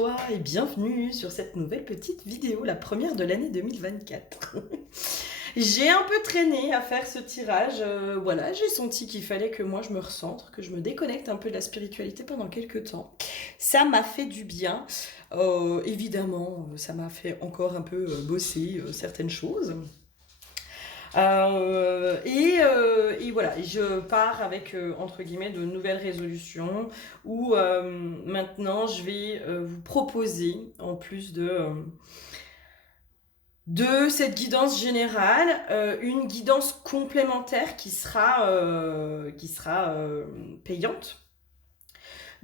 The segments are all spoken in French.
toi et bienvenue sur cette nouvelle petite vidéo, la première de l'année 2024. J'ai un peu traîné à faire ce tirage, voilà, j'ai senti qu'il fallait que moi je me recentre, que je me déconnecte un peu de la spiritualité pendant quelques temps. Ça m'a fait du bien, évidemment, ça m'a fait encore un peu bosser certaines choses. Et voilà, je pars avec, entre guillemets, de nouvelles résolutions où maintenant je vais vous proposer, en plus de cette guidance générale, une guidance complémentaire qui sera payante.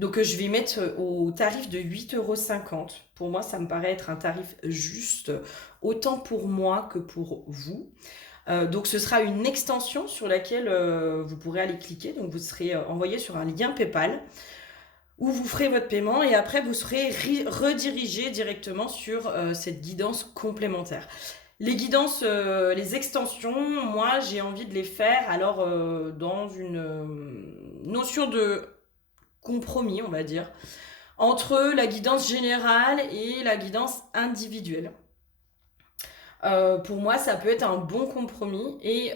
Donc je vais mettre au tarif de 8,50 €. Pour moi, ça me paraît être un tarif juste, autant pour moi que pour vous. Donc ce sera une extension sur laquelle vous pourrez aller cliquer. Donc vous serez envoyé sur un lien PayPal où vous ferez votre paiement et après vous serez redirigé directement sur cette guidance complémentaire. Les guidances, les extensions, moi j'ai envie de les faire alors dans une notion de compromis, on va dire, entre la guidance générale et la guidance individuelle. Pour moi, ça peut être un bon compromis. Et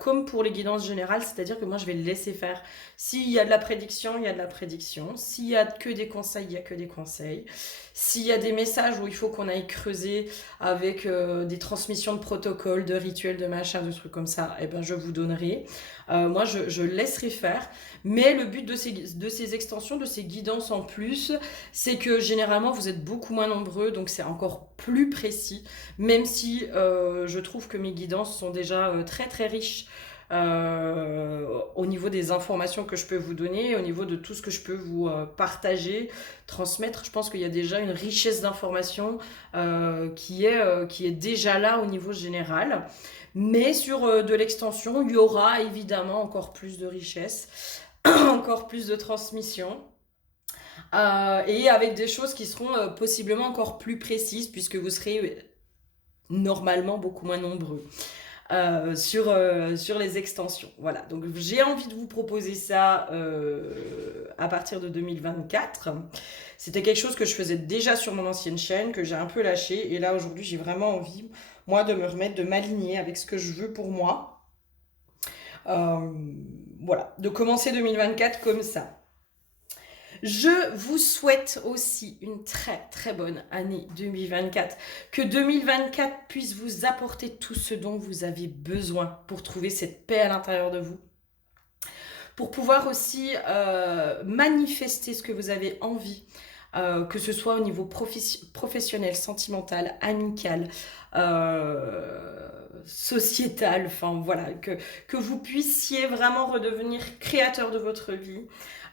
comme pour les guidances générales, c'est-à-dire que moi, je vais le laisser faire. S'il y a de la prédiction, il y a de la prédiction. S'il y a que des conseils, il y a que des conseils. S'il y a des messages où il faut qu'on aille creuser avec des transmissions de protocoles, de rituels, de machins, de trucs comme ça, eh ben, je vous donnerai. Moi, je laisserai faire. Mais le but de ces extensions, de ces guidances en plus, c'est que généralement, vous êtes beaucoup moins nombreux, donc c'est encore plus précis. Même si je trouve que mes guidances sont déjà très très riches au niveau des informations que je peux vous donner, au niveau de tout ce que je peux vous partager, transmettre. Je pense qu'il y a déjà une richesse d'informations qui est déjà là au niveau général. Mais sur de l'extension, il y aura évidemment encore plus de richesse, encore plus de transmission. Et avec des choses qui seront possiblement encore plus précises puisque vous serez normalement beaucoup moins nombreux sur les extensions. Voilà, donc j'ai envie de vous proposer ça à partir de 2024. C'était quelque chose que je faisais déjà sur mon ancienne chaîne, que j'ai un peu lâché, et là aujourd'hui j'ai vraiment envie, moi, de me remettre, de m'aligner avec ce que je veux pour moi. Euh, voilà, de commencer 2024 comme ça. Je vous souhaite aussi une très très bonne année 2024. Que 2024 puisse vous apporter tout ce dont vous avez besoin pour trouver cette paix à l'intérieur de vous. Pour pouvoir aussi manifester ce que vous avez envie, que ce soit au niveau professionnel, sentimental, amical, sociétal, enfin voilà, que vous puissiez vraiment redevenir créateur de votre vie.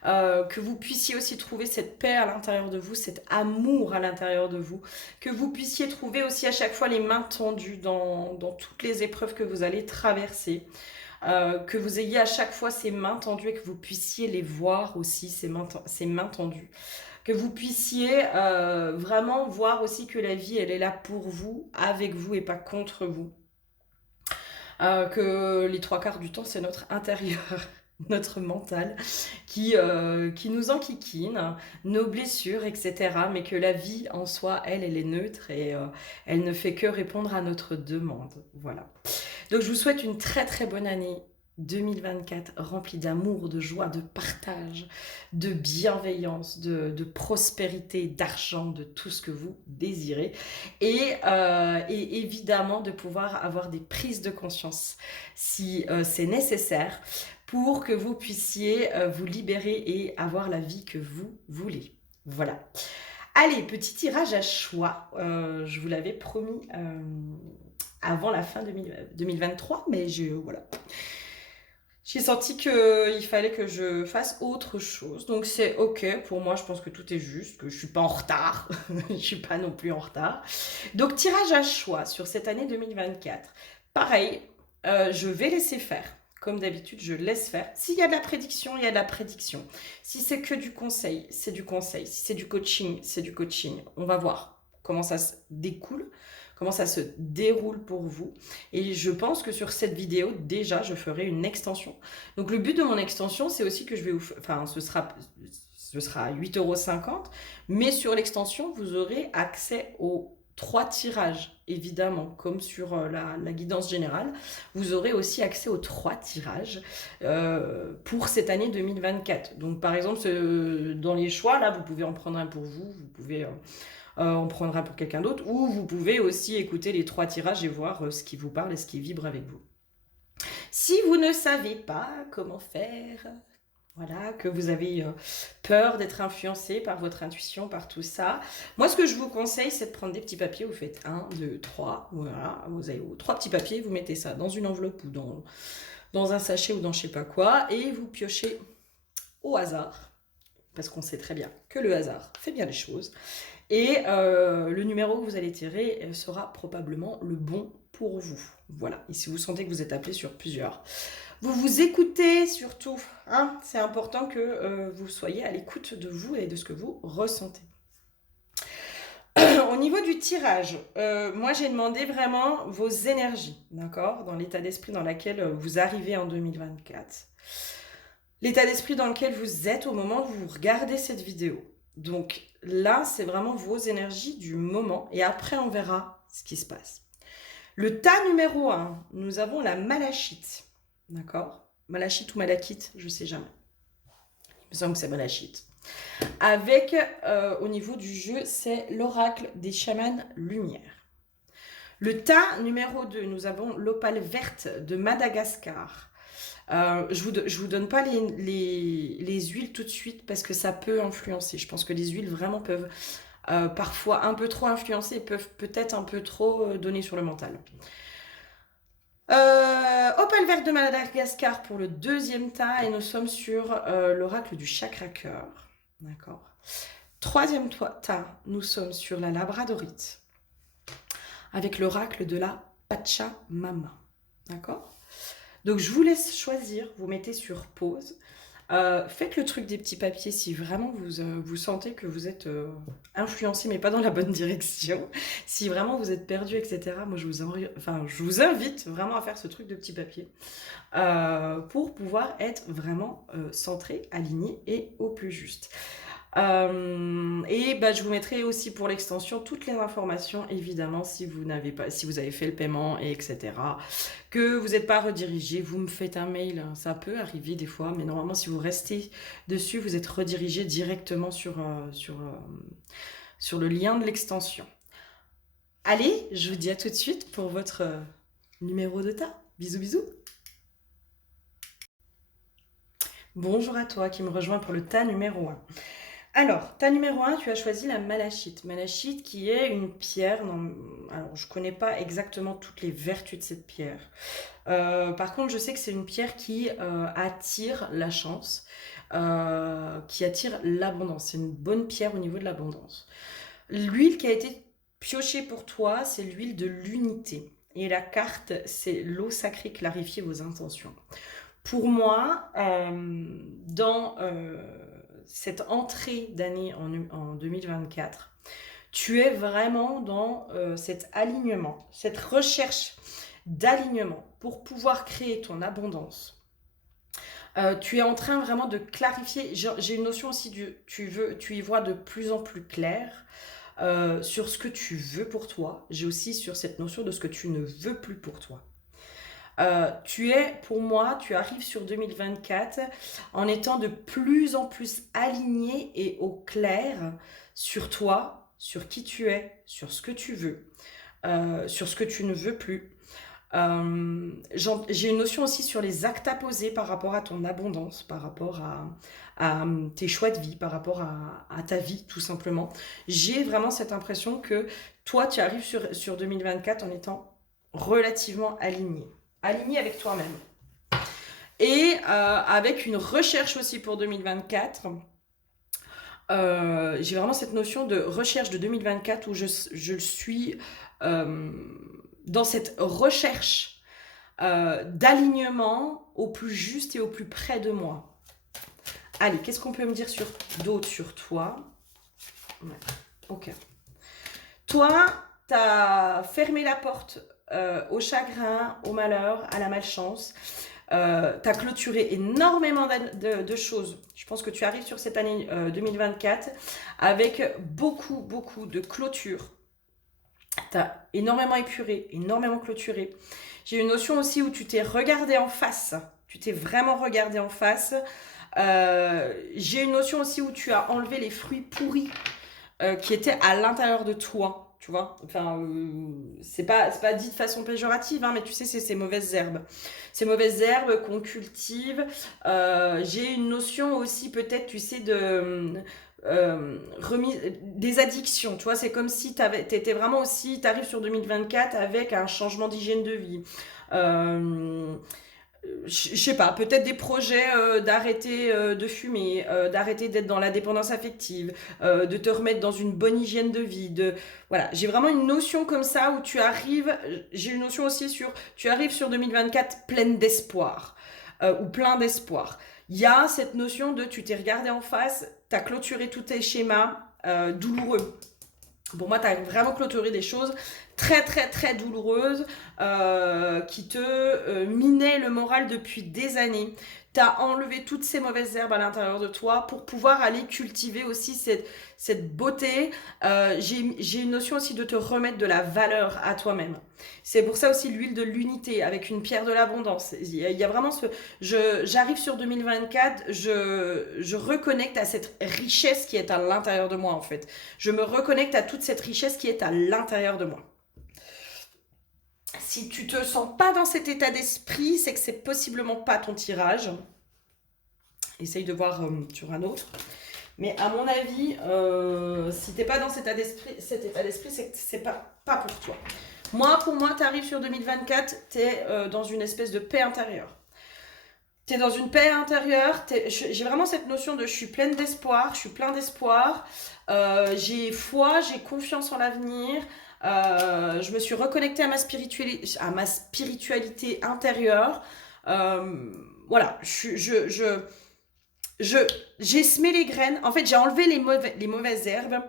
Que vous puissiez aussi trouver cette paix à l'intérieur de vous, cet amour à l'intérieur de vous, que vous puissiez trouver aussi à chaque fois les mains tendues dans toutes les épreuves que vous allez traverser, que vous ayez à chaque fois ces mains tendues et que vous puissiez les voir aussi, ces mains tendues. Que vous puissiez vraiment voir aussi que la vie, elle est là pour vous, avec vous et pas contre vous. Que les 3/4 du temps, c'est notre intérieur, notre mental, qui nous enquiquine, nos blessures, etc. Mais que la vie en soi, elle est neutre et elle ne fait que répondre à notre demande. Voilà. Donc je vous souhaite une très très bonne année 2024 remplie d'amour, de joie, de partage, de bienveillance, de prospérité, d'argent, de tout ce que vous désirez. Et évidemment de pouvoir avoir des prises de conscience si c'est nécessaire pour que vous puissiez vous libérer et avoir la vie que vous voulez. Voilà. Allez, petit tirage à choix. Je vous l'avais promis avant la fin 2023, mais voilà. J'ai senti qu'il fallait que je fasse autre chose. Donc c'est ok pour moi, je pense que tout est juste, que je suis pas en retard. Je suis pas non plus en retard. Donc tirage à choix sur cette année 2024. Pareil, je vais laisser faire. Comme d'habitude, je laisse faire. S'il y a de la prédiction, il y a de la prédiction. Si c'est que du conseil, c'est du conseil. Si c'est du coaching, c'est du coaching. On va voir comment ça se découle, comment ça se déroule pour vous. Et je pense que sur cette vidéo, déjà, je ferai une extension. Donc le but de mon extension, c'est aussi que je vais vous... Enfin, ce sera à 8,50 €. Mais sur l'extension, vous aurez accès aux 3 tirages, évidemment, comme sur la guidance générale. Vous aurez aussi accès aux 3 tirages pour cette année 2024. Donc, par exemple, dans les choix, là, vous pouvez en prendre un pour vous, vous pouvez en prendre un pour quelqu'un d'autre, ou vous pouvez aussi écouter les 3 tirages et voir ce qui vous parle et ce qui vibre avec vous. Si vous ne savez pas comment faire, voilà, que vous avez peur d'être influencé par votre intuition, par tout ça, moi ce que je vous conseille, c'est de prendre des petits papiers. Vous faites 1, 2, 3, voilà, vous avez 3 petits papiers, vous mettez ça dans une enveloppe ou dans un sachet ou dans je sais pas quoi, et vous piochez au hasard, parce qu'on sait très bien que le hasard fait bien les choses, et le numéro que vous allez tirer sera probablement le bon pour vous. Voilà, et si vous sentez que vous êtes appelé sur plusieurs, vous vous écoutez surtout, hein. C'est important que vous soyez à l'écoute de vous et de ce que vous ressentez. Au niveau du tirage, moi j'ai demandé vraiment vos énergies, d'accord, dans l'état d'esprit dans lequel vous arrivez en 2024. L'état d'esprit dans lequel vous êtes au moment où vous regardez cette vidéo. Donc là, c'est vraiment vos énergies du moment, et après on verra ce qui se passe. Le tas numéro 1, nous avons la malachite. D'accord? Malachite ou malachite, je ne sais jamais. Il me semble que c'est malachite. Avec, au niveau du jeu, c'est l'oracle des chamans lumière. Le tas numéro 2, nous avons l'opale verte de Madagascar. Je vous donne pas les huiles tout de suite parce que ça peut influencer. Je pense que les huiles vraiment peuvent parfois un peu trop influencer et peuvent peut-être un peu trop donner sur le mental. Opale verte de Madagascar pour le deuxième tas, et nous sommes sur l'oracle du chakra cœur. D'accord. Troisième tas, nous sommes sur la labradorite avec l'oracle de la Pachamama. D'accord. Donc je vous laisse choisir, vous mettez sur pause. Faites le truc des petits papiers si vraiment vous sentez que vous êtes influencé mais pas dans la bonne direction. Si vraiment vous êtes perdu, etc. Moi je vous invite vraiment à faire ce truc de petits papiers pour pouvoir être vraiment centré, aligné et au plus juste. Je vous mettrai aussi pour l'extension toutes les informations, évidemment, si vous avez fait le paiement, et etc. Que vous n'êtes pas redirigé, vous me faites un mail, ça peut arriver des fois, mais normalement si vous restez dessus, vous êtes redirigé directement sur le lien de l'extension. Allez, je vous dis à tout de suite pour votre numéro de tas. Bisous bisous. Bonjour à toi qui me rejoint pour le tas numéro 1. Alors, tas numéro 1, tu as choisi la malachite. Malachite qui est une pierre, alors je ne connais pas exactement toutes les vertus de cette pierre. Par contre, je sais que c'est une pierre qui attire la chance, qui attire l'abondance. C'est une bonne pierre au niveau de l'abondance. L'huile qui a été piochée pour toi, c'est l'huile de l'unité. Et la carte, c'est l'eau sacrée clarifiée vos intentions. Pour moi, dans cette entrée d'année en 2024, tu es vraiment dans cet alignement, cette recherche d'alignement pour pouvoir créer ton abondance. Tu es en train vraiment de clarifier, j'ai une notion aussi tu y vois de plus en plus clair sur ce que tu veux pour toi. J'ai aussi sur cette notion de ce que tu ne veux plus pour toi. Pour moi, tu arrives sur 2024 en étant de plus en plus aligné et au clair sur toi, sur qui tu es, sur ce que tu veux, sur ce que tu ne veux plus. J'ai une notion aussi sur les actes à poser par rapport à ton abondance, par rapport à tes choix de vie, par rapport à ta vie tout simplement. J'ai vraiment cette impression que toi, tu arrives sur 2024 en étant relativement aligné avec toi-même. Et avec une recherche aussi pour 2024, j'ai vraiment cette notion de recherche de 2024 où je suis dans cette recherche d'alignement au plus juste et au plus près de moi. Allez, qu'est-ce qu'on peut me dire d'autre sur toi? Ouais. Ok. Toi, tu as fermé la porte au chagrin, au malheur, à la malchance. tu as clôturé énormément de choses. Je pense que tu arrives sur cette année 2024 avec beaucoup, beaucoup de clôtures. Tu as énormément épuré, énormément clôturé. J'ai une notion aussi où tu t'es regardé en face. Tu t'es vraiment regardé en face. J'ai une notion aussi où tu as enlevé les fruits pourris qui étaient à l'intérieur de toi. Tu vois, enfin, c'est pas dit de façon péjorative, hein, mais tu sais, c'est ces mauvaises herbes. Ces mauvaises herbes qu'on cultive. J'ai une notion aussi, peut-être, tu sais, remise, des addictions. Tu vois, c'est comme si t'étais vraiment aussi, t'arrives sur 2024 avec un changement d'hygiène de vie. Euh, je sais pas, peut-être des projets d'arrêter de fumer, d'arrêter d'être dans la dépendance affective, de te remettre dans une bonne hygiène de vie. Voilà, j'ai vraiment une notion comme ça où tu arrives, j'ai une notion aussi sur, tu arrives sur 2024 pleine d'espoir, ou plein d'espoir. Il y a cette notion de, tu t'es regardé en face, tu as clôturé tous tes schémas douloureux. Pour moi, tu as vraiment clôturé des choses très, très, très douloureuses qui te minaient le moral depuis des années. Tu as enlevé toutes ces mauvaises herbes à l'intérieur de toi pour pouvoir aller cultiver aussi cette beauté. J'ai une notion aussi de te remettre de la valeur à toi-même. C'est pour ça aussi l'huile de l'unité avec une pierre de l'abondance. Il y a vraiment j'arrive sur 2024, je reconnecte à cette richesse qui est à l'intérieur de moi en fait. Je me reconnecte à toute cette richesse qui est à l'intérieur de moi. Si tu te sens pas dans cet état d'esprit, c'est que c'est possiblement pas ton tirage. Essaye de voir sur un autre. Mais à mon avis, si t'es pas dans cet état d'esprit, c'est que c'est pas pour toi. Pour moi, tu arrives sur 2024, tu es dans une espèce de paix intérieure. Tu es dans une paix intérieure. J'ai vraiment cette notion de je suis pleine d'espoir, je suis plein d'espoir. J'ai foi, j'ai confiance en l'avenir. Je me suis reconnectée à ma spiritualité intérieure. Voilà, j'ai semé les graines. En fait, j'ai enlevé les mauvaises herbes.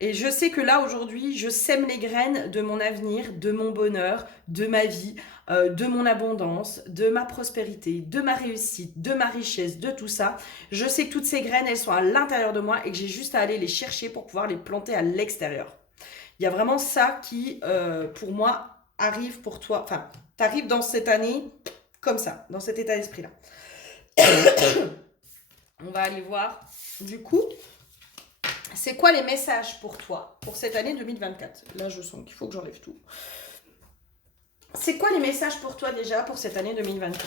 Et je sais que là, aujourd'hui, je sème les graines de mon avenir, de mon bonheur, de ma vie, de mon abondance, de ma prospérité, de ma réussite, de ma richesse, de tout ça. Je sais que toutes ces graines, elles sont à l'intérieur de moi et que j'ai juste à aller les chercher pour pouvoir les planter à l'extérieur. Il y a vraiment ça qui, pour moi, arrive pour toi. Enfin, t'arrives dans cette année comme ça, dans cet état d'esprit-là. On va aller voir, du coup, c'est quoi les messages pour toi, pour cette année 2024 ? Là, je sens qu'il faut que j'enlève tout. C'est quoi les messages pour toi déjà pour cette année 2024 ?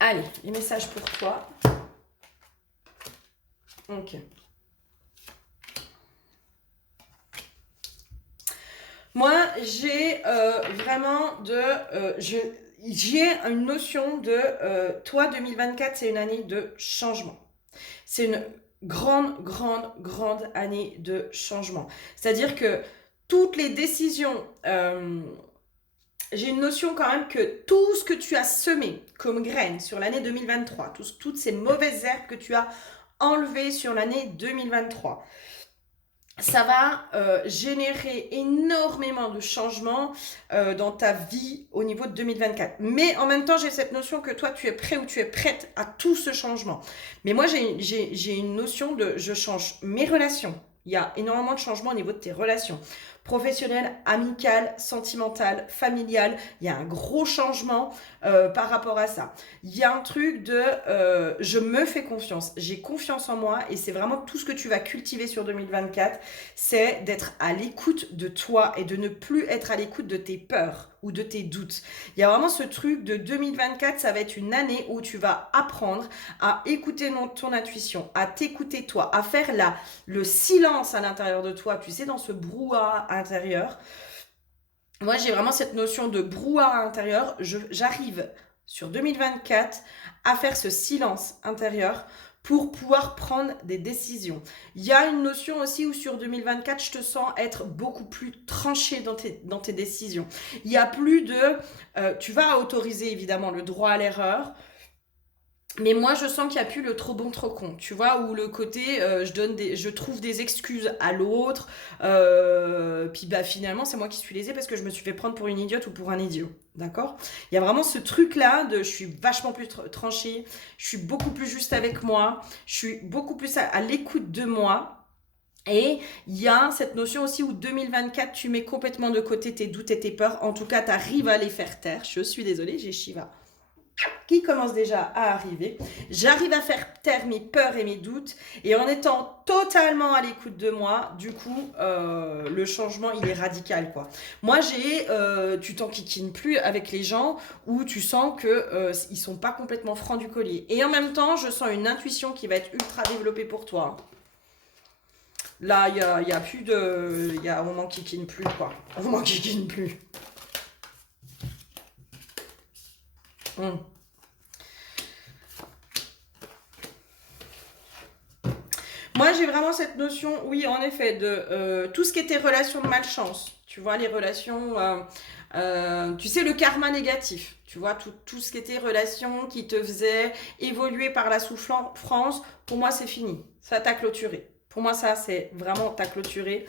Allez, les messages pour toi. Ok. Moi, j'ai vraiment j'ai une notion de toi 2024, c'est une année de changement. C'est une grande, grande, grande année de changement. C'est-à-dire que toutes les décisions, j'ai une notion quand même que tout ce que tu as semé comme graines sur l'année 2023, toutes ces mauvaises herbes que tu as enlevées sur l'année 2023, ça va générer énormément de changements dans ta vie au niveau de 2024. Mais en même temps, j'ai cette notion que toi, tu es prêt ou tu es prête à tout ce changement. Mais moi, j'ai une notion de je change mes relations. Il y a énormément de changements au niveau de tes relations professionnelles, amicales, sentimentales, familiales. Il y a un gros changement par rapport à ça. Il y a un truc de je me fais confiance, j'ai confiance en moi et c'est vraiment tout ce que tu vas cultiver sur 2024, c'est d'être à l'écoute de toi et de ne plus être à l'écoute de tes peurs ou de tes doutes. Il y a vraiment ce truc de 2024, ça va être une année où tu vas apprendre à écouter ton intuition, à t'écouter toi, à faire le silence à l'intérieur de toi, tu sais, dans ce brouhaha intérieur. Moi, j'ai vraiment cette notion de brouhaha intérieur. J'arrive sur 2024 à faire ce silence intérieur pour pouvoir prendre des décisions. Il y a une notion aussi où sur 2024, je te sens être beaucoup plus tranché dans tes décisions. Il y a plus de... tu vas autoriser évidemment le droit à l'erreur, Mais moi, je sens qu'il n'y a plus le trop bon, trop con, tu vois, ou le côté, je trouve des excuses à l'autre, puis bah finalement, c'est moi qui suis lésée parce que je me suis fait prendre pour une idiote ou pour un idiot, d'accord? Il y a vraiment ce truc-là de je suis vachement plus tranchée, je suis beaucoup plus juste avec moi, je suis beaucoup plus à l'écoute de moi. Et il y a cette notion aussi où 2024, tu mets complètement de côté tes doutes et tes peurs. En tout cas, tu arrives à les faire taire. Je suis désolée, j'ai Shiva qui commence déjà à arriver. J'arrive à faire taire mes peurs et mes doutes et en étant totalement à l'écoute de moi, du coup, le changement, il est radical, quoi. Moi, tu t'enquiquines plus avec les gens où tu sens que ils sont pas complètement francs du collier. Et en même temps, je sens une intuition qui va être ultra développée pour toi. Là, y a plus de... on m'enquiquine plus, quoi. On m'enquiquine plus. Hum. Moi, j'ai vraiment cette notion, oui, en effet, de tout ce qui était relations de malchance. Tu vois, les relations, tu sais, le karma négatif. Tu vois, tout ce qui était relations qui te faisait évoluer par la souffrance, pour moi, c'est fini. Ça t'a clôturé. Pour moi, ça, c'est vraiment t'as clôturé.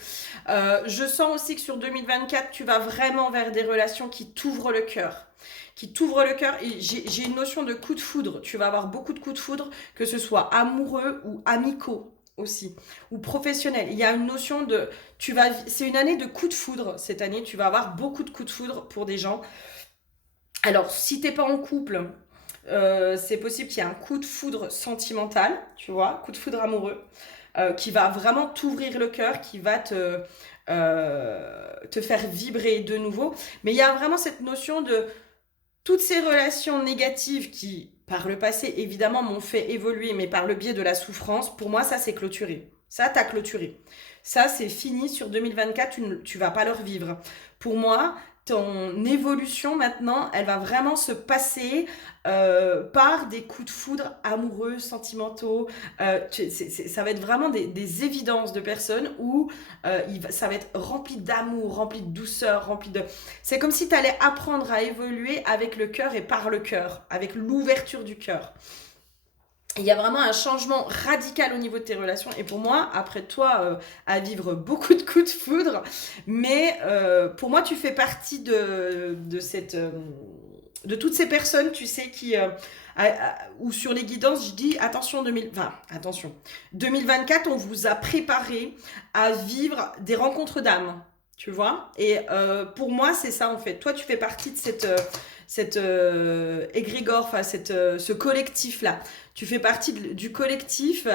Je sens aussi que sur 2024, tu vas vraiment vers des relations qui t'ouvrent le cœur. Qui t'ouvrent le cœur. Et j'ai une notion de coup de foudre. Tu vas avoir beaucoup de coups de foudre, que ce soit amoureux ou amicaux aussi, ou professionnel. Il y a une notion de, c'est une année de coup de foudre cette année. Tu vas avoir beaucoup de coups de foudre pour des gens. Alors, si t'es pas en couple, c'est possible qu'il y ait un coup de foudre sentimental, tu vois, coup de foudre amoureux, qui va vraiment t'ouvrir le cœur, qui va te faire vibrer de nouveau. Mais il y a vraiment cette notion de toutes ces relations négatives qui, par le passé, évidemment, m'ont fait évoluer, mais par le biais de la souffrance, pour moi, ça, c'est clôturé. Ça, t'as clôturé. Ça, c'est fini sur 2024, tu vas pas le revivre. Pour moi, ton évolution maintenant, elle va vraiment se passer par des coups de foudre amoureux, sentimentaux. Ça va être vraiment des évidences de personnes où ça va être rempli d'amour, rempli de douceur, rempli de... C'est comme si tu allais apprendre à évoluer avec le cœur et par le cœur, avec l'ouverture du cœur. Il y a vraiment un changement radical au niveau de tes relations. Et pour moi, après toi, à vivre beaucoup de coups de foudre, mais pour moi, tu fais partie de toutes ces personnes, tu sais, ou sur les guidances, je dis attention, attention. 2024, on vous a préparé à vivre des rencontres d'âme, tu vois. Et pour moi, c'est ça en fait. Toi, tu fais partie de cette égrégore, enfin ce collectif-là. Tu fais partie du collectif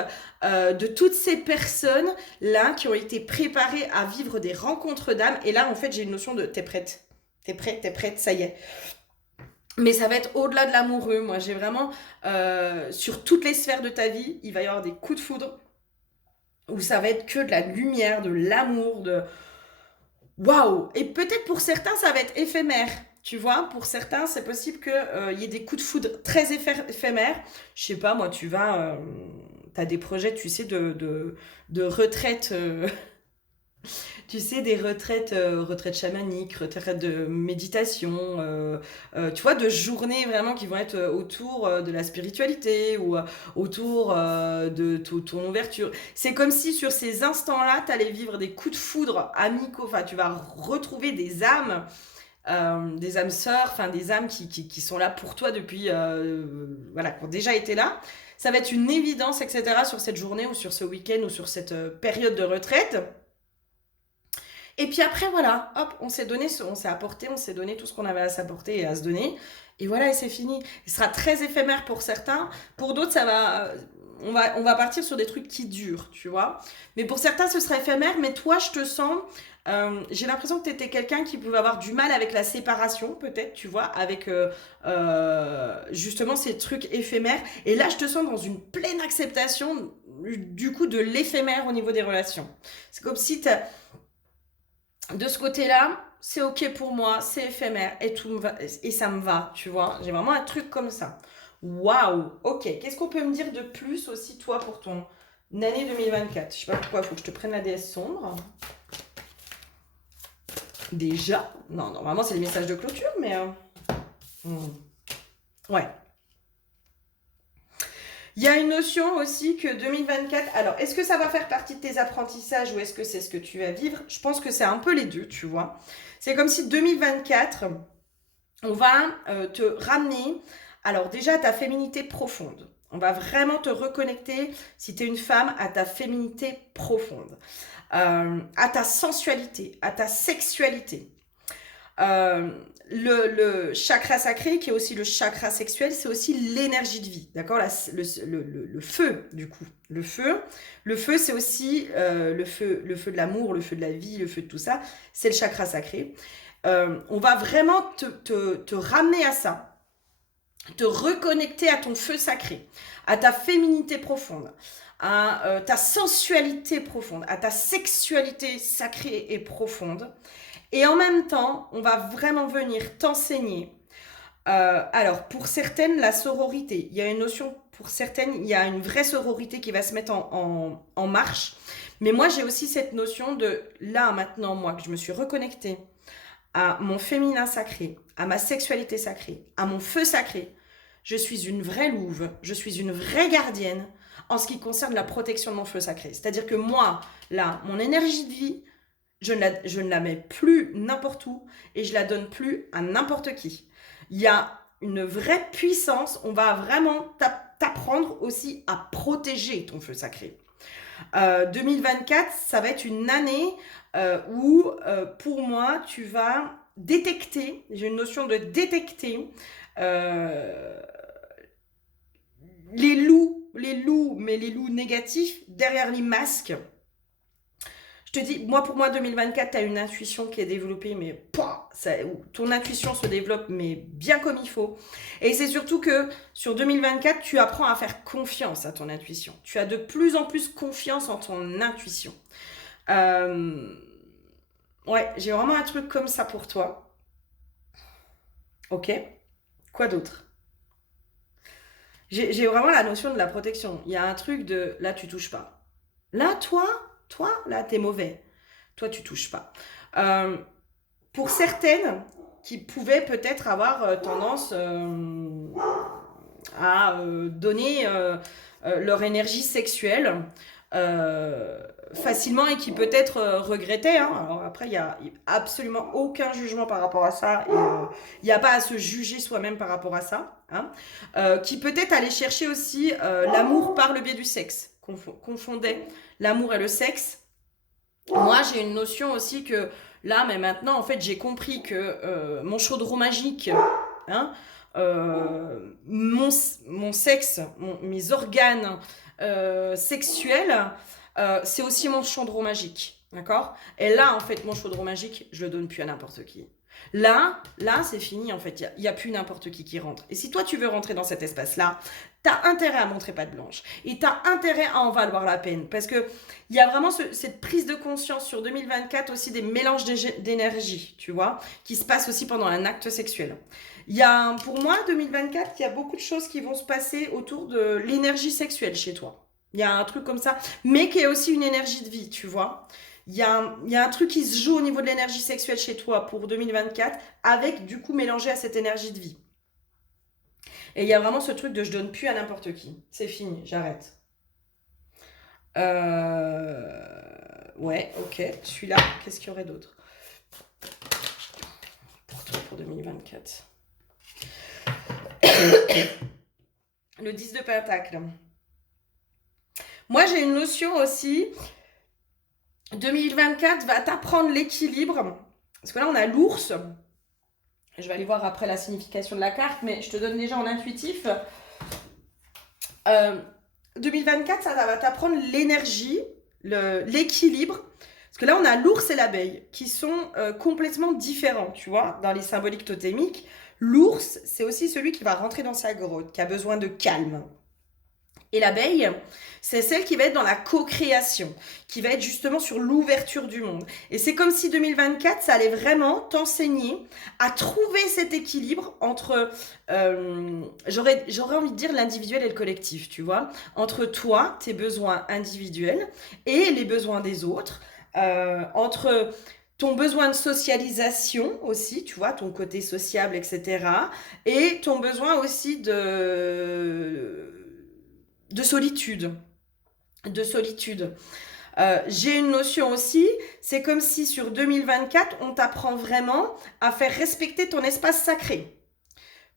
de toutes ces personnes-là qui ont été préparées à vivre des rencontres d'âme. Et là, en fait, j'ai une notion de t'es prête. T'es prête, ça y est. Mais ça va être au-delà de l'amoureux. Moi, j'ai vraiment, sur toutes les sphères de ta vie, il va y avoir des coups de foudre où ça va être que de la lumière, de l'amour, de... Waouh! Et peut-être pour certains, ça va être éphémère. Tu vois, pour certains, c'est possible qu'il y ait des coups de foudre très éphémères. Je sais pas, moi, t'as des projets, tu sais, de retraite. Tu sais, des retraites, retraites chamaniques, retraites de méditation, tu vois, de journées vraiment qui vont être autour de la spiritualité ou autour de ton ouverture. C'est comme si sur ces instants-là, tu allais vivre des coups de foudre amicaux, enfin, tu vas retrouver des âmes sœurs, enfin, des âmes qui sont là pour toi depuis, voilà, qui ont déjà été là. Ça va être une évidence, etc., sur cette journée ou sur ce week-end ou sur cette période de retraite. Et puis après, voilà, hop, on s'est apporté, on s'est donné tout ce qu'on avait à s'apporter et à se donner. Et voilà, et c'est fini. Il sera très éphémère pour certains. Pour d'autres, on va partir sur des trucs qui durent, tu vois. Mais pour certains, ce sera éphémère. Mais toi, je te sens... j'ai l'impression que tu étais quelqu'un qui pouvait avoir du mal avec la séparation, peut-être, tu vois, avec justement ces trucs éphémères. Et là, je te sens dans une pleine acceptation, du coup, de l'éphémère au niveau des relations. C'est comme si de ce côté-là, c'est ok pour moi, c'est éphémère et tout et ça me va, tu vois. J'ai vraiment un truc comme ça. Waouh, ok. Qu'est-ce qu'on peut me dire de plus aussi, toi, pour ton année 2024? Je sais pas pourquoi, il faut que je te prenne la déesse sombre. Déjà? Non, normalement, c'est les messages de clôture, mais... Ouais. Il y a une notion aussi que 2024... Alors, est-ce que ça va faire partie de tes apprentissages ou est-ce que c'est ce que tu vas vivre? Je pense que c'est un peu les deux, tu vois. C'est comme si 2024, on va te ramener, alors déjà, à ta féminité profonde. On va vraiment te reconnecter, si tu es une femme, à ta féminité profonde, à ta sensualité, à ta sexualité. Euh, le chakra sacré, qui est aussi le chakra sexuel, c'est aussi l'énergie de vie, d'accord? Le feu, du coup. Le feu, c'est aussi le feu de l'amour, le feu de la vie, le feu de tout ça. C'est le chakra sacré. On va vraiment te ramener à ça, te reconnecter à ton feu sacré, à ta féminité profonde, à ta sensualité profonde, à ta sexualité sacrée et profonde. Et en même temps, on va vraiment venir t'enseigner. Alors, pour certaines, la sororité. Il y a une notion, pour certaines, il y a une vraie sororité qui va se mettre en marche. Mais moi, j'ai aussi cette notion de, là, maintenant, moi, que je me suis reconnectée à mon féminin sacré, à ma sexualité sacrée, à mon feu sacré. Je suis une vraie louve, je suis une vraie gardienne en ce qui concerne la protection de mon feu sacré. C'est-à-dire que moi, là, mon énergie de vie, je ne la mets plus n'importe où et je la donne plus à n'importe qui. Il y a une vraie puissance, on va vraiment t'apprendre aussi à protéger ton feu sacré. 2024, ça va être une année où, pour moi, tu vas détecter, j'ai une notion de détecter euh, les loups, mais les loups négatifs derrière les masques. Je te dis, moi, pour moi, 2024, tu as une intuition qui est développée, mais pouah, ton intuition se développe, mais bien comme il faut. Et c'est surtout que sur 2024, tu apprends à faire confiance à ton intuition. Tu as de plus en plus confiance en ton intuition. Ouais, j'ai vraiment un truc comme ça pour toi. Ok. Quoi d'autre? J'ai vraiment la notion de la protection. Il y a un truc de là, tu touches pas. Là, toi, là, t'es mauvais. Toi, tu touches pas. Euh, pour certaines qui pouvaient peut-être avoir tendance à donner leur énergie sexuelle facilement et qui peut-être regrettaient. Hein. Alors après, il n'y a absolument aucun jugement par rapport à ça et il n'y a pas à se juger soi-même par rapport à ça. Hein. Qui peut-être allaient chercher aussi l'amour par le biais du sexe, confondait l'amour et le sexe. Moi, j'ai une notion aussi que là, mais maintenant, en fait, j'ai compris que mon chaudron magique, hein, mon sexe, mes organes sexuels, c'est aussi mon chaudron magique. D'accord? Et là, en fait, mon chaudron magique, je le donne plus à n'importe qui. Là, c'est fini, en fait. Il y a plus n'importe qui rentre. Et si toi, tu veux rentrer dans cet espace-là, t'as intérêt à montrer patte blanche. Et t'as intérêt à en valoir la peine. Parce que il y a vraiment cette prise de conscience sur 2024 aussi des mélanges d'énergie, tu vois, qui se passent aussi pendant un acte sexuel. Il y a, pour moi, 2024, il y a beaucoup de choses qui vont se passer autour de l'énergie sexuelle chez toi. Il y a un truc comme ça, mais qui est aussi une énergie de vie, tu vois. Il y a un truc qui se joue au niveau de l'énergie sexuelle chez toi pour 2024, avec du coup mélangé à cette énergie de vie. Et il y a vraiment ce truc de je donne plus à n'importe qui. C'est fini, j'arrête. Ouais, ok, celui-là, qu'est-ce qu'il y aurait d'autre pour toi pour 2024? Le 10 de Pentacle. Moi, j'ai une notion aussi. 2024 va t'apprendre l'équilibre. Parce que là, on a l'ours. Je vais aller voir après la signification de la carte, mais je te donne déjà en intuitif. 2024, ça va t'apprendre l'énergie, l'équilibre. Parce que là, on a l'ours et l'abeille qui sont complètement différents, tu vois, dans les symboliques totémiques. L'ours, c'est aussi celui qui va rentrer dans sa grotte, qui a besoin de calme. Et l'abeille, c'est celle qui va être dans la co-création, qui va être justement sur l'ouverture du monde. Et c'est comme si 2024, ça allait vraiment t'enseigner à trouver cet équilibre entre, j'aurais envie de dire l'individuel et le collectif, tu vois, entre toi, tes besoins individuels et les besoins des autres, entre ton besoin de socialisation aussi, tu vois, ton côté sociable, etc. Et ton besoin aussi de solitude. De solitude. J'ai une notion aussi, c'est comme si sur 2024, on t'apprend vraiment à faire respecter ton espace sacré.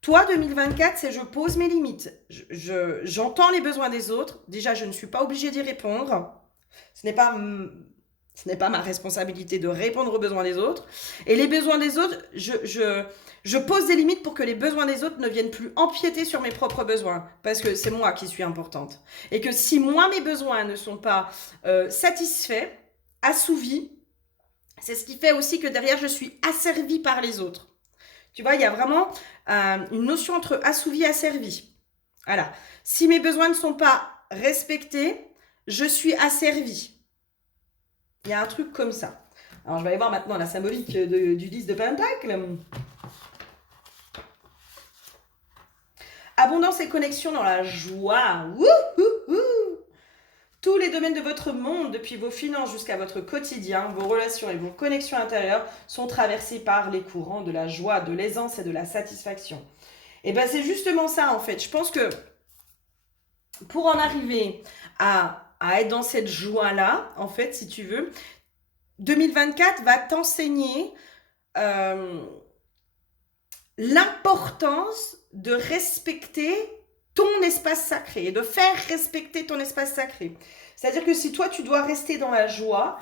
Toi, 2024, c'est je pose mes limites. J'entends les besoins des autres. Déjà, je ne suis pas obligée d'y répondre. Ce n'est pas, ce n'est pas ma responsabilité de répondre aux besoins des autres. Et les besoins des autres, je pose des limites pour que les besoins des autres ne viennent plus empiéter sur mes propres besoins. Parce que c'est moi qui suis importante. Et que si moi, mes besoins ne sont pas satisfaits, assouvis, c'est ce qui fait aussi que derrière, je suis asservie par les autres. Tu vois, il y a vraiment une notion entre assouvi et asservi. Voilà. Si mes besoins ne sont pas respectés, je suis asservie. Il y a un truc comme ça. Alors, je vais aller voir maintenant la symbolique du 10 de Pentacle. Abondance et connexion dans la joie. Wouhouhou! Tous les domaines de votre monde, depuis vos finances jusqu'à votre quotidien, vos relations et vos connexions intérieures sont traversés par les courants de la joie, de l'aisance et de la satisfaction. Et bien c'est justement ça en fait. Je pense que pour en arriver à être dans cette joie-là, en fait, si tu veux, 2024 va t'enseigner l'importance de respecter ton espace sacré et de faire respecter ton espace sacré. C'est-à-dire que si toi, tu dois rester dans la joie,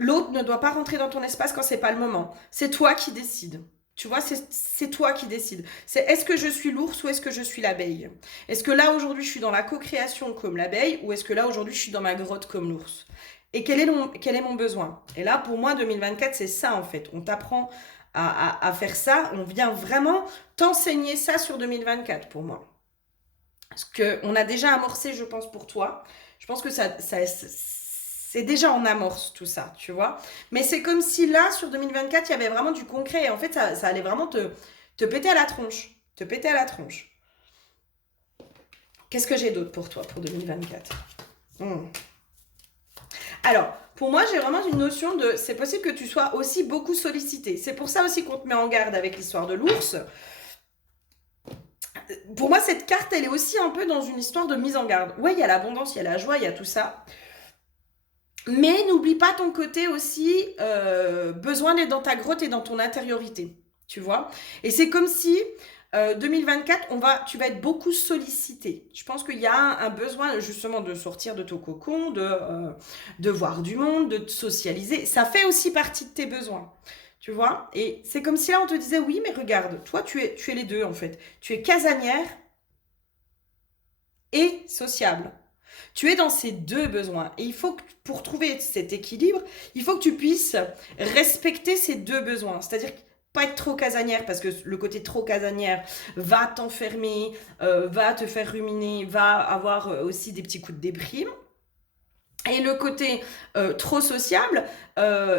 l'autre ne doit pas rentrer dans ton espace quand c'est pas le moment. C'est toi qui décides. Tu vois, c'est toi qui décides. C'est est-ce que je suis l'ours ou est-ce que je suis l'abeille? Est-ce que là, aujourd'hui, je suis dans la co-création comme l'abeille ou est-ce que là, aujourd'hui, je suis dans ma grotte comme l'ours? Et quel est mon besoin? Et là, pour moi, 2024, c'est ça, en fait. On t'apprend à faire ça. On vient vraiment t'enseigner ça sur 2024, pour moi. Parce qu'on a déjà amorcé, je pense, pour toi. Je pense que c'est déjà en amorce, tout ça, tu vois. Mais c'est comme si là, sur 2024, il y avait vraiment du concret. Et en fait, ça allait vraiment te péter à la tronche. Te péter à la tronche. Qu'est-ce que j'ai d'autre pour toi, pour 2024? Alors, pour moi, j'ai vraiment une notion de... C'est possible que tu sois aussi beaucoup sollicité. C'est pour ça aussi qu'on te met en garde avec l'histoire de l'ours. Pour moi, cette carte, elle est aussi un peu dans une histoire de mise en garde. Ouais, il y a l'abondance, il y a la joie, il y a tout ça. Mais n'oublie pas ton côté aussi besoin d'être dans ta grotte et dans ton intériorité. Tu vois? Et c'est comme si 2024, tu vas être beaucoup sollicité. Je pense qu'il y a un besoin justement de sortir de ton cocon, de voir du monde, de te socialiser. Ça fait aussi partie de tes besoins. Tu vois? Et c'est comme si là, on te disait, oui, mais regarde, toi, tu es les deux, en fait. Tu es casanière et sociable. Tu es dans ces deux besoins. Et il faut que, pour trouver cet équilibre, il faut que tu puisses respecter ces deux besoins. C'est-à-dire pas être trop casanière, parce que le côté trop casanière va t'enfermer, va te faire ruminer, va avoir aussi des petits coups de déprime. Et le côté trop sociable,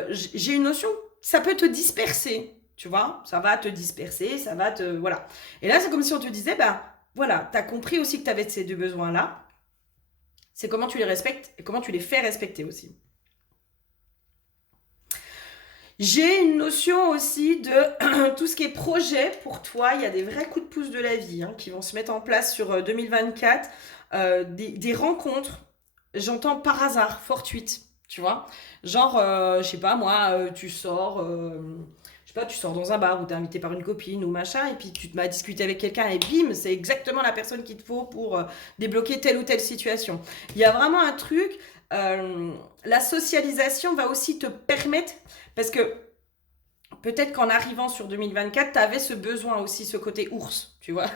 j'ai une notion, ça peut te disperser, tu vois, ça va te disperser, ça va te... Voilà. Et là, c'est comme si on te disait, ben voilà, tu as compris aussi que tu avais ces deux besoins-là, c'est comment tu les respectes et comment tu les fais respecter aussi. J'ai une notion aussi de tout ce qui est projet pour toi. Il y a des vrais coups de pouce de la vie qui vont se mettre en place sur 2024. Des rencontres, j'entends par hasard, fortuites, tu vois. Genre, je sais pas, moi, tu sors... je sais pas, tu sors dans un bar où t'es invité par une copine ou machin, et puis tu te mets à discuter avec quelqu'un et bim, c'est exactement la personne qu'il te faut pour débloquer telle ou telle situation. Il y a vraiment un truc, la socialisation va aussi te permettre, parce que peut-être qu'en arrivant sur 2024, tu avais ce besoin aussi, ce côté ours, tu vois.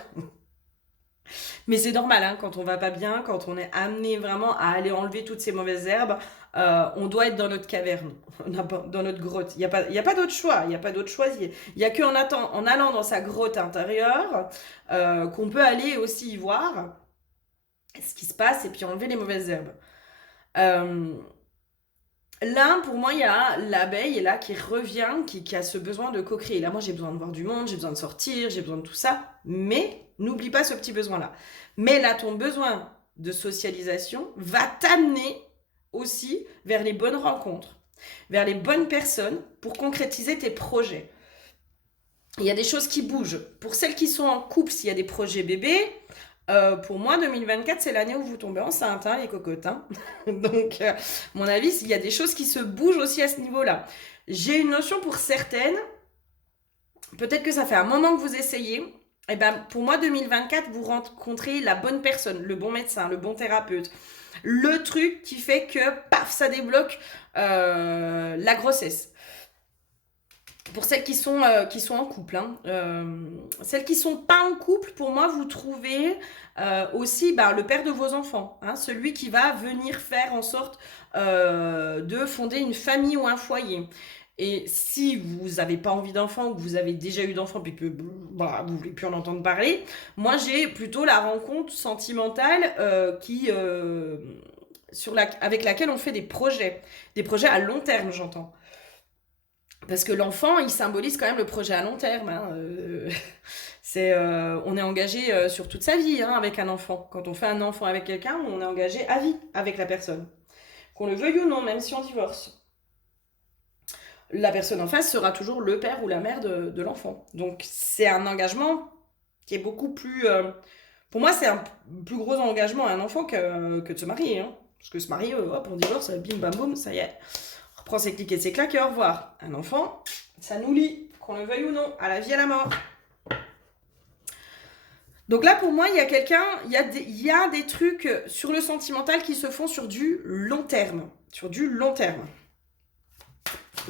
Mais c'est normal, quand on va pas bien, quand on est amené vraiment à aller enlever toutes ces mauvaises herbes, on doit être dans notre caverne, dans notre grotte. Il y a pas d'autre choix, il n'y a pas d'autre choix. Il n'y a qu'en en allant dans sa grotte intérieure qu'on peut aller aussi y voir ce qui se passe et puis enlever les mauvaises herbes. Là, pour moi, il y a l'abeille et là qui revient, qui a ce besoin de co-créer. Là, moi, j'ai besoin de voir du monde, j'ai besoin de sortir, j'ai besoin de tout ça. Mais n'oublie pas ce petit besoin-là. Mais là, ton besoin de socialisation va t'amener aussi vers les bonnes rencontres, vers les bonnes personnes pour concrétiser tes projets. Il y a des choses qui bougent. Pour celles qui sont en couple, s'il y a des projets bébés, Pour moi, 2024, c'est l'année où vous tombez enceinte, hein, les cocottes, hein. Donc, à mon avis, il y a des choses qui se bougent aussi à ce niveau-là. J'ai une notion pour certaines, peut-être que ça fait un moment que vous essayez. Et ben, pour moi, 2024, vous rencontrez la bonne personne, le bon médecin, le bon thérapeute. Le truc qui fait que, paf, ça débloque la grossesse. Pour celles qui sont en couple, hein. Celles qui sont pas en couple, pour moi, vous trouvez aussi bah, le père de vos enfants, hein, celui qui va venir faire en sorte de fonder une famille ou un foyer. Et si vous n'avez pas envie d'enfants ou que vous avez déjà eu d'enfants puis que bah, vous voulez plus en entendre parler, moi j'ai plutôt la rencontre sentimentale avec laquelle on fait des projets à long terme, j'entends. Parce que l'enfant, il symbolise quand même le projet à long terme, hein. On est engagé sur toute sa vie, hein, avec un enfant. Quand on fait un enfant avec quelqu'un, on est engagé à vie avec la personne. Qu'on le veuille ou non, même si on divorce. La personne en face sera toujours le père ou la mère de l'enfant. Donc c'est un engagement qui est beaucoup plus... pour moi, c'est un plus gros engagement à un enfant que de se marier, hein. Parce que se marier, hop, on divorce, bim bam boum, ça y est. On reprend ses clics et ses claques et au revoir. Un enfant, ça nous lie, qu'on le veuille ou non, à la vie et à la mort. Donc là, pour moi, il y a quelqu'un, il y a des trucs sur le sentimental qui se font sur du long terme. Sur du long terme.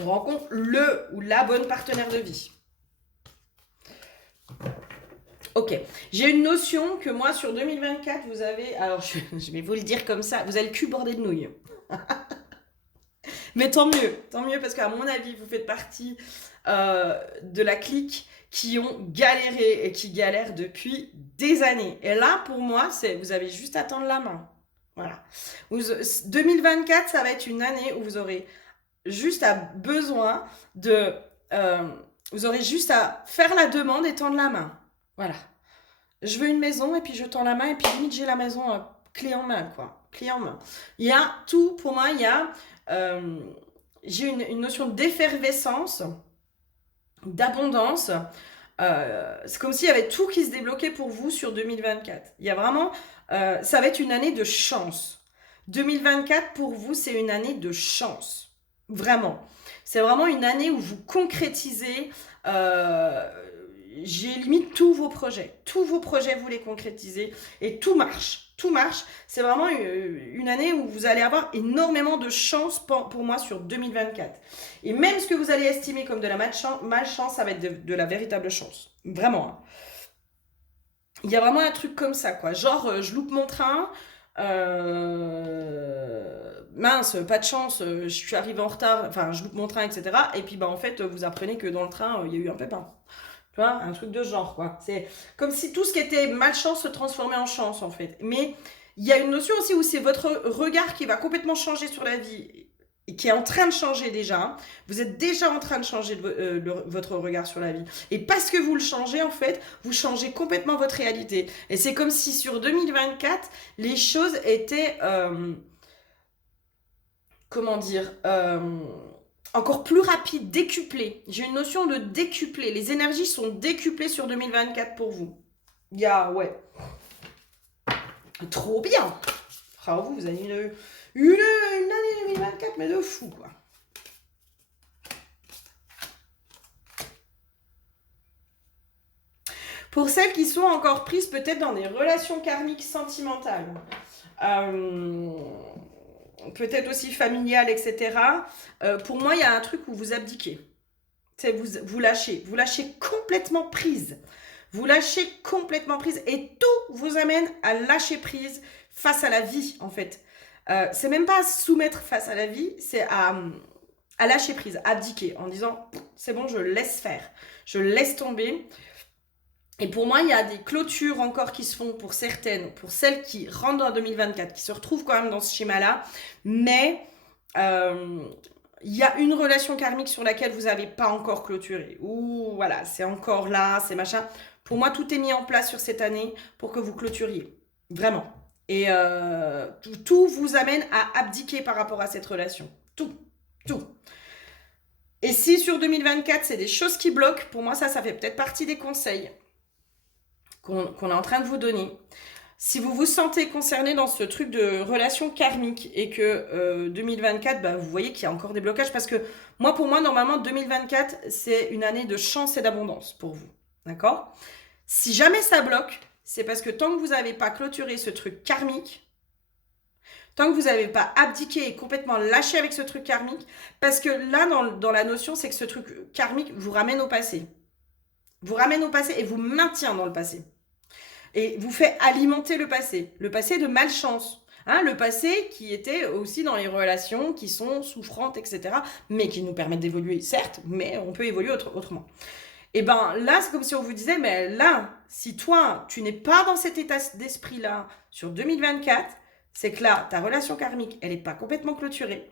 On rencontre le ou la bonne partenaire de vie. Ok, j'ai une notion que moi, sur 2024, vous avez... Alors, je vais vous le dire comme ça, vous avez le cul bordé de nouilles. Mais tant mieux, parce qu'à mon avis, vous faites partie de la clique qui ont galéré et qui galèrent depuis des années. Et là, pour moi, vous avez juste à tendre la main. Voilà. 2024, ça va être une année où vous aurez juste besoin de... vous aurez juste à faire la demande et tendre la main. Voilà. Je veux une maison et puis je tends la main et puis limite j'ai la maison clé en main, quoi. Clé en main. Il y a tout, pour moi, il y a... j'ai une notion d'effervescence, d'abondance. C'est comme s'il y avait tout qui se débloquait pour vous sur 2024. Il y a vraiment... ça va être une année de chance. 2024, pour vous, c'est une année de chance. Vraiment. C'est vraiment une année où vous concrétisez... j'ai limite tous vos projets. Tous vos projets, vous les concrétisez. Et tout marche. Tout marche. C'est vraiment une année où vous allez avoir énormément de chance pour moi sur 2024. Et même ce que vous allez estimer comme de la malchance, ça va être de la véritable chance. Vraiment, hein. Il y a vraiment un truc comme ça, quoi. Genre, je loupe mon train. Mince, pas de chance, je suis arrivée en retard. Enfin, je loupe mon train, etc. Et puis, bah, en fait, vous apprenez que dans le train, il y a eu un pépin. Tu vois, un truc de genre, quoi. C'est comme si tout ce qui était malchance se transformait en chance, en fait. Mais il y a une notion aussi où c'est votre regard qui va complètement changer sur la vie et qui est en train de changer déjà. Vous êtes déjà en train de changer votre regard sur la vie. Et parce que vous le changez, en fait, vous changez complètement votre réalité. Et c'est comme si sur 2024, les choses étaient... comment dire encore plus rapide, décuplé. J'ai une notion de décuplé. Les énergies sont décuplées sur 2024 pour vous. Il y a, ouais. Trop bien. Bravo, vous avez une année 2024, mais de fou, quoi. Pour celles qui sont encore prises peut-être dans des relations karmiques sentimentales, peut-être aussi familiales, etc. Pour moi, il y a un truc où vous abdiquez. C'est vous lâchez complètement prise. Vous lâchez complètement prise et tout vous amène à lâcher prise face à la vie, en fait. C'est même pas à se soumettre face à la vie, c'est à lâcher prise, abdiquer, en disant c'est bon, je laisse faire, je laisse tomber. Et pour moi, il y a des clôtures encore qui se font pour certaines, pour celles qui rentrent dans 2024, qui se retrouvent quand même dans ce schéma-là, mais il y a une relation karmique sur laquelle vous n'avez pas encore clôturé. Ou voilà, c'est encore là, c'est machin. Pour moi, tout est mis en place sur cette année pour que vous clôturiez. Vraiment. Et tout vous amène à abdiquer par rapport à cette relation. Tout. Et si sur 2024, c'est des choses qui bloquent, pour moi, ça fait peut-être partie des conseils qu'on est en train de vous donner. Si vous vous sentez concerné dans ce truc de relation karmique et que 2024, bah, vous voyez qu'il y a encore des blocages, parce que moi, pour moi, normalement, 2024, c'est une année de chance et d'abondance pour vous. D'accord? Si jamais ça bloque, c'est parce que tant que vous n'avez pas clôturé ce truc karmique, tant que vous n'avez pas abdiqué et complètement lâché avec ce truc karmique, parce que là, dans la notion, c'est que ce truc karmique vous ramène au passé. Vous ramène au passé et vous maintient dans le passé. Et vous fait alimenter le passé de malchance. Hein, le passé qui était aussi dans les relations qui sont souffrantes, etc., mais qui nous permettent d'évoluer, certes, mais on peut évoluer autrement. Et ben là, c'est comme si on vous disait, mais là, si toi, tu n'es pas dans cet état d'esprit-là sur 2024, c'est que là, ta relation karmique, elle n'est pas complètement clôturée.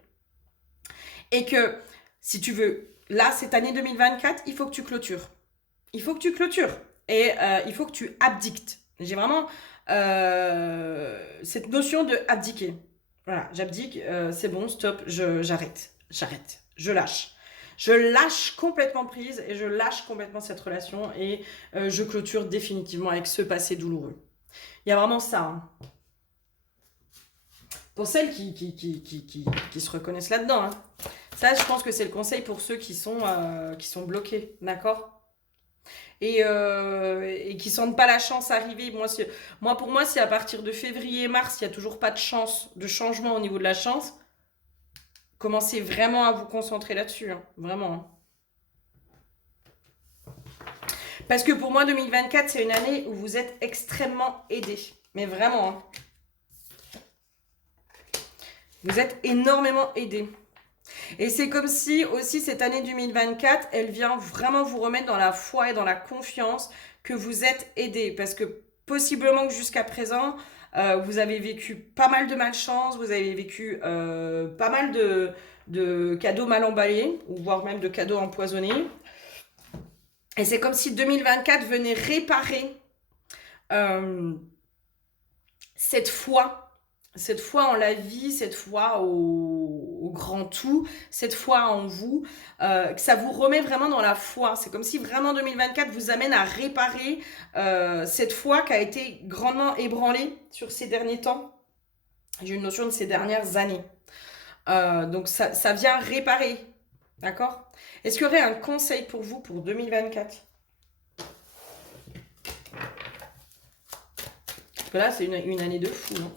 Et que si tu veux, là, cette année 2024, il faut que tu clôtures. Il faut que tu clôtures. Et il faut que tu abdiques. J'ai vraiment cette notion de abdiquer. Voilà, j'abdique, c'est bon, stop, j'arrête, je lâche. Je lâche complètement prise et je lâche complètement cette relation et je clôture définitivement avec ce passé douloureux. Il y a vraiment ça. Hein. Pour celles qui se reconnaissent là-dedans. Hein. Ça, je pense que c'est le conseil pour ceux qui sont bloqués, d'accord ? Et qui sentent pas la chance arriver. Pour moi, si à partir de février-mars, il n'y a toujours pas de chance, de changement au niveau de la chance, commencez vraiment à vous concentrer là-dessus. Hein, vraiment. Hein. Parce que pour moi, 2024, c'est une année où vous êtes extrêmement aidés. Mais vraiment. Hein. Vous êtes énormément aidés. Et c'est comme si aussi cette année 2024, elle vient vraiment vous remettre dans la foi et dans la confiance que vous êtes aidés. Parce que possiblement que jusqu'à présent, vous avez vécu pas mal de malchance, vous avez vécu pas mal de cadeaux mal emballés, ou voire même de cadeaux empoisonnés. Et c'est comme si 2024 venait réparer cette foi en la vie, cette foi au grand tout, cette foi en vous, que ça vous remet vraiment dans la foi. C'est comme si vraiment 2024 vous amène à réparer cette foi qui a été grandement ébranlée sur ces derniers temps. J'ai une notion de ces dernières années. Donc ça vient réparer, d'accord ? Est-ce qu'il y aurait un conseil pour vous pour 2024 ? Parce que là, c'est une année de fou, non ?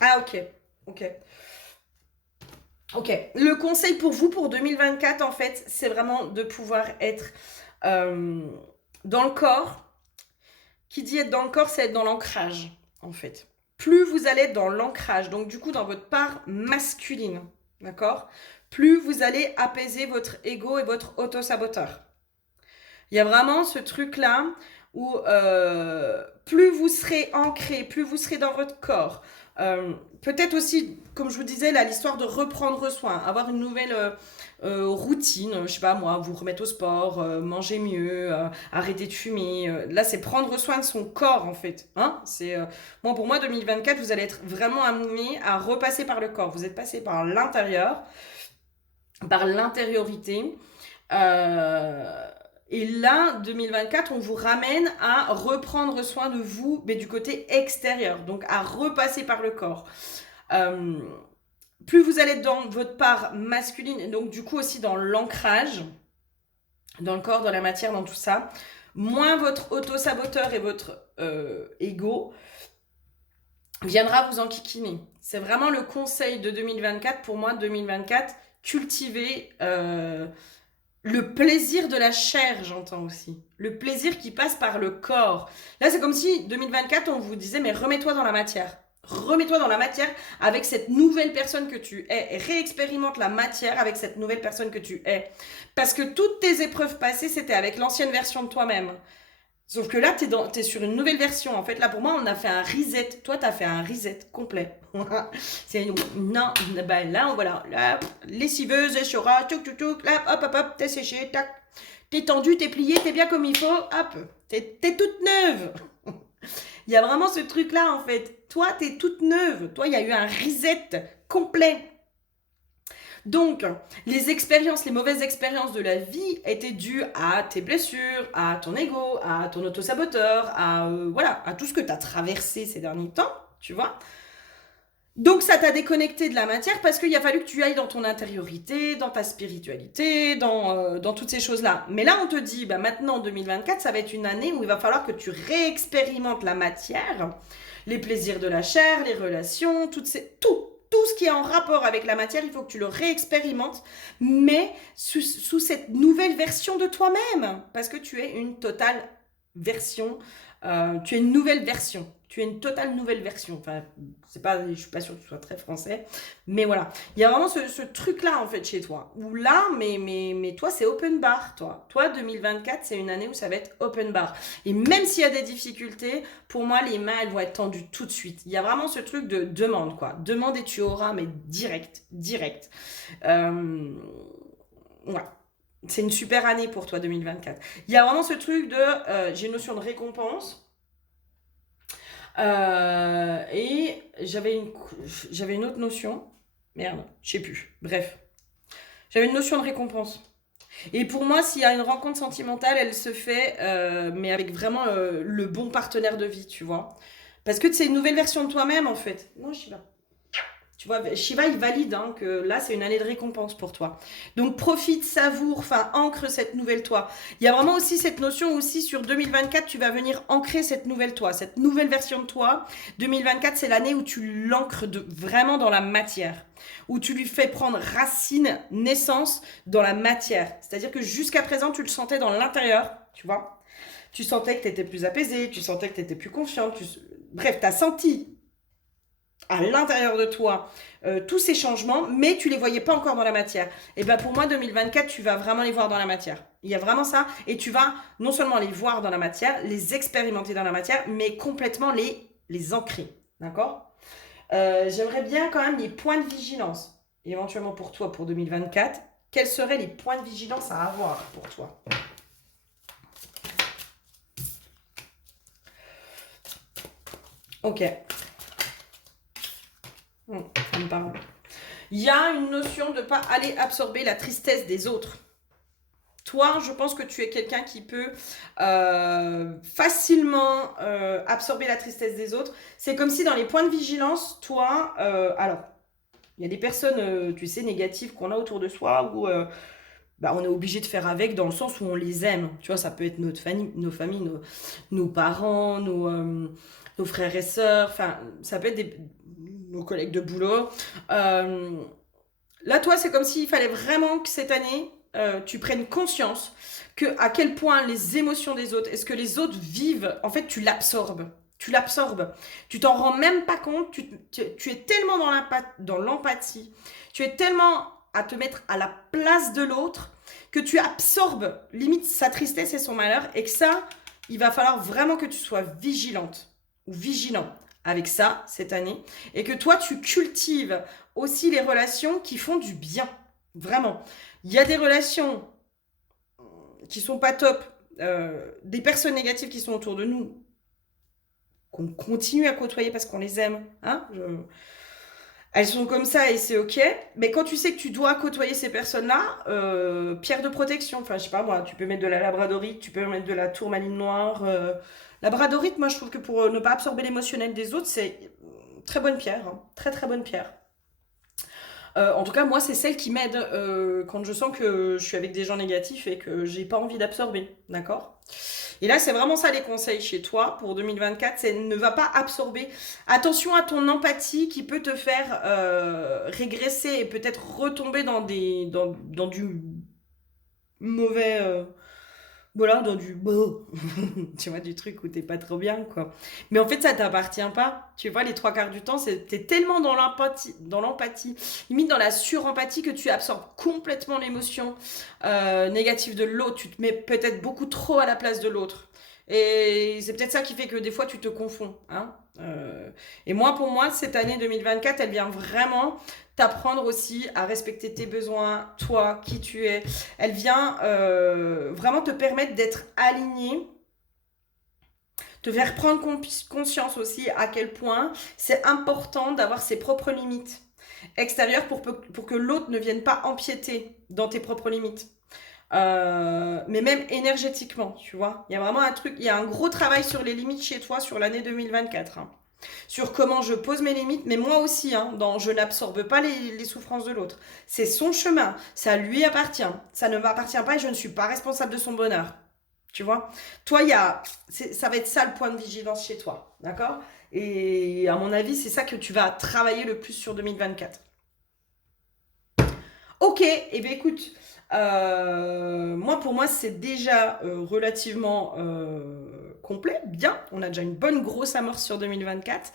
Ah, ok. Le conseil pour vous pour 2024, en fait, c'est vraiment de pouvoir être dans le corps. Qui dit être dans le corps, c'est être dans l'ancrage, en fait. Plus vous allez être dans l'ancrage, donc du coup dans votre part masculine, d'accord ? Plus vous allez apaiser votre ego et votre auto-saboteur. Il y a vraiment ce truc-là où plus vous serez ancré, plus vous serez dans votre corps. Peut-être aussi, comme je vous disais, là, l'histoire de reprendre soin, avoir une nouvelle routine, je sais pas moi, vous remettre au sport, manger mieux, arrêter de fumer. Là, c'est prendre soin de son corps, en fait. Hein, pour moi, 2024, vous allez être vraiment amené à repasser par le corps. Vous êtes passé par l'intérieur, par l'intériorité. Et là, 2024, on vous ramène à reprendre soin de vous, mais du côté extérieur, donc à repasser par le corps. Plus vous allez être dans votre part masculine, et donc du coup aussi dans l'ancrage, dans le corps, dans la matière, dans tout ça, moins votre auto-saboteur et votre ego viendra vous enquiquiner. C'est vraiment le conseil de 2024. Pour moi, 2024, cultiver le plaisir de la chair, j'entends aussi. Le plaisir qui passe par le corps. Là, c'est comme si 2024, on vous disait, mais remets-toi dans la matière. Remets-toi dans la matière avec cette nouvelle personne que tu es. Et réexpérimente la matière avec cette nouvelle personne que tu es. Parce que toutes tes épreuves passées, c'était avec l'ancienne version de toi-même. Sauf que là, t'es sur une nouvelle version. En fait, là, pour moi, on a fait un reset. Toi, t'as fait un reset complet. Non, ben là, voilà. Là, lessiveuse, échora, hop, t'es séché, tac. T'es tendue, t'es pliée, t'es bien comme il faut, hop. T'es toute neuve. Il y a vraiment ce truc-là, en fait. Toi, t'es toute neuve. Toi, il y a eu un reset complet. Donc, les expériences, les mauvaises expériences de la vie étaient dues à tes blessures, à ton ego, à ton autosaboteur, à, voilà, à tout ce que tu as traversé ces derniers temps, tu vois. Donc ça t'a déconnecté de la matière parce qu'il a fallu que tu ailles dans ton intériorité, dans ta spiritualité, dans toutes ces choses-là. Mais là, on te dit, bah, maintenant, 2024, ça va être une année où il va falloir que tu réexpérimentes la matière, les plaisirs de la chair, les relations, tout ce qui est en rapport avec la matière, il faut que tu le réexpérimentes, mais sous cette nouvelle version de toi-même, parce que tu es une totale version, tu es une nouvelle version. Tu es une totale nouvelle version. Enfin, je suis pas sûre que tu sois très français, mais voilà. Il y a vraiment ce truc-là, en fait, chez toi. Où là, mais toi, c'est open bar, toi. Toi, 2024, c'est une année où ça va être open bar. Et même s'il y a des difficultés, pour moi, les mains, elles vont être tendues tout de suite. Il y a vraiment ce truc de demande, quoi. Demande et tu auras, mais direct, direct. Voilà. C'est une super année pour toi, 2024. Il y a vraiment ce truc de, j'ai une notion de récompense. Et j'avais une autre notion. Merde, je sais plus. Bref. J'avais une notion de récompense. Et pour moi, s'il y a une rencontre sentimentale, elle se fait, mais avec vraiment le bon partenaire de vie, tu vois. Parce que c'est une nouvelle version de toi-même, en fait. Non, Shiva. Tu vois, Shiva, il valide hein, que là, c'est une année de récompense pour toi. Donc, profite, savoure, enfin, ancre cette nouvelle toi. Il y a vraiment aussi cette notion aussi sur 2024, tu vas venir ancrer cette nouvelle toi, cette nouvelle version de toi. 2024, c'est l'année où tu l'ancres vraiment dans la matière, où tu lui fais prendre racine, naissance dans la matière. C'est-à-dire que jusqu'à présent, tu le sentais dans l'intérieur, tu vois. Tu sentais que tu étais plus apaisée, tu sentais que tu étais plus confiante. Bref, tu as senti à l'intérieur de toi tous ces changements, mais tu les voyais pas encore dans la matière. Et ben pour moi, 2024, tu vas vraiment les voir dans la matière. Il y a vraiment ça, et tu vas non seulement les voir dans la matière, les expérimenter dans la matière, mais complètement les ancrer. D'accord. J'aimerais bien quand même les points de vigilance, éventuellement pour toi, pour 2024. Quels seraient les points de vigilance à avoir pour toi? Ok. Ça me parle. Il y a une notion de ne pas aller absorber la tristesse des autres. Toi, je pense que tu es quelqu'un qui peut facilement absorber la tristesse des autres. C'est comme si dans les points de vigilance, toi, alors, il y a des personnes, tu sais, négatives qu'on a autour de soi où on est obligé de faire avec dans le sens où on les aime. Tu vois, ça peut être notre famille, nos parents, nos frères et sœurs, enfin, ça peut être nos collègues de boulot. Là, toi, c'est comme s'il fallait vraiment que cette année, tu prennes conscience à quel point les émotions des autres, est-ce que les autres vivent, en fait, tu l'absorbes. Tu l'absorbes. Tu t'en rends même pas compte. Tu es tellement dans l'empathie. Tu es tellement à te mettre à la place de l'autre que tu absorbes limite sa tristesse et son malheur. Et que ça, il va falloir vraiment que tu sois vigilante ou vigilant avec ça cette année. Et que toi, tu cultives aussi les relations qui font du bien. Vraiment. Il y a des relations qui sont pas top, des personnes négatives qui sont autour de nous, qu'on continue à côtoyer parce qu'on les aime. Hein. Elles sont comme ça et c'est ok. Mais quand tu sais que tu dois côtoyer ces personnes-là, pierre de protection. Enfin, je sais pas moi, tu peux mettre de la labradorite, tu peux mettre de la tourmaline noire. Labradorite, moi je trouve que pour ne pas absorber l'émotionnel des autres, c'est une très bonne pierre. Hein. Très très bonne pierre. En tout cas, moi, c'est celle qui m'aide quand je sens que je suis avec des gens négatifs et que j'ai pas envie d'absorber, d'accord? Et là, c'est vraiment ça les conseils chez toi pour 2024, c'est ne va pas absorber. Attention à ton empathie qui peut te faire régresser et peut-être retomber dans du mauvais... voilà, dans du beau, tu vois, du truc où t'es pas trop bien, quoi. Mais en fait, ça t'appartient pas. Tu vois, les trois quarts du temps, t'es tellement dans l'empathie, limite dans la surempathie que tu absorbes complètement l'émotion négative de l'autre. Tu te mets peut-être beaucoup trop à la place de l'autre. Et c'est peut-être ça qui fait que des fois, tu te confonds. Hein. Et moi, pour moi, cette année 2024, elle vient vraiment t'apprendre aussi à respecter tes besoins, toi, qui tu es. Elle vient vraiment te permettre d'être aligné, te faire prendre conscience aussi à quel point c'est important d'avoir ses propres limites extérieures pour que l'autre ne vienne pas empiéter dans tes propres limites. Mais même énergétiquement, tu vois. Il y a vraiment un truc, il y a un gros travail sur les limites chez toi sur l'année 2024. Hein. Sur comment je pose mes limites, mais moi aussi, hein, dans je n'absorbe pas les souffrances de l'autre. C'est son chemin, ça lui appartient. Ça ne m'appartient pas et je ne suis pas responsable de son bonheur. Tu vois. Toi, ça va être ça le point de vigilance chez toi. D'accord. Et à mon avis, c'est ça que tu vas travailler le plus sur 2024. Ok, et eh bien écoute, moi pour moi c'est déjà relativement complet, bien, on a déjà une bonne grosse amorce sur 2024.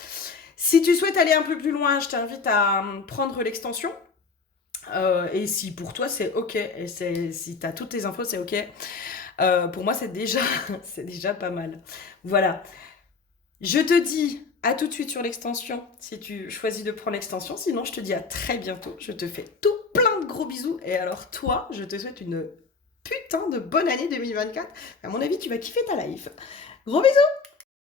Si tu souhaites aller un peu plus loin, je t'invite à prendre l'extension. Et si pour toi c'est ok, et si tu as toutes tes infos, c'est ok. Pour moi c'est déjà, c'est déjà pas mal. Voilà. Je te dis à tout de suite sur l'extension si tu choisis de prendre l'extension. Sinon, je te dis à très bientôt. Je te fais tout plein de gros bisous. Et alors, toi, je te souhaite une putain de bonne année 2024. À mon avis, tu vas kiffer ta life. Gros bisous!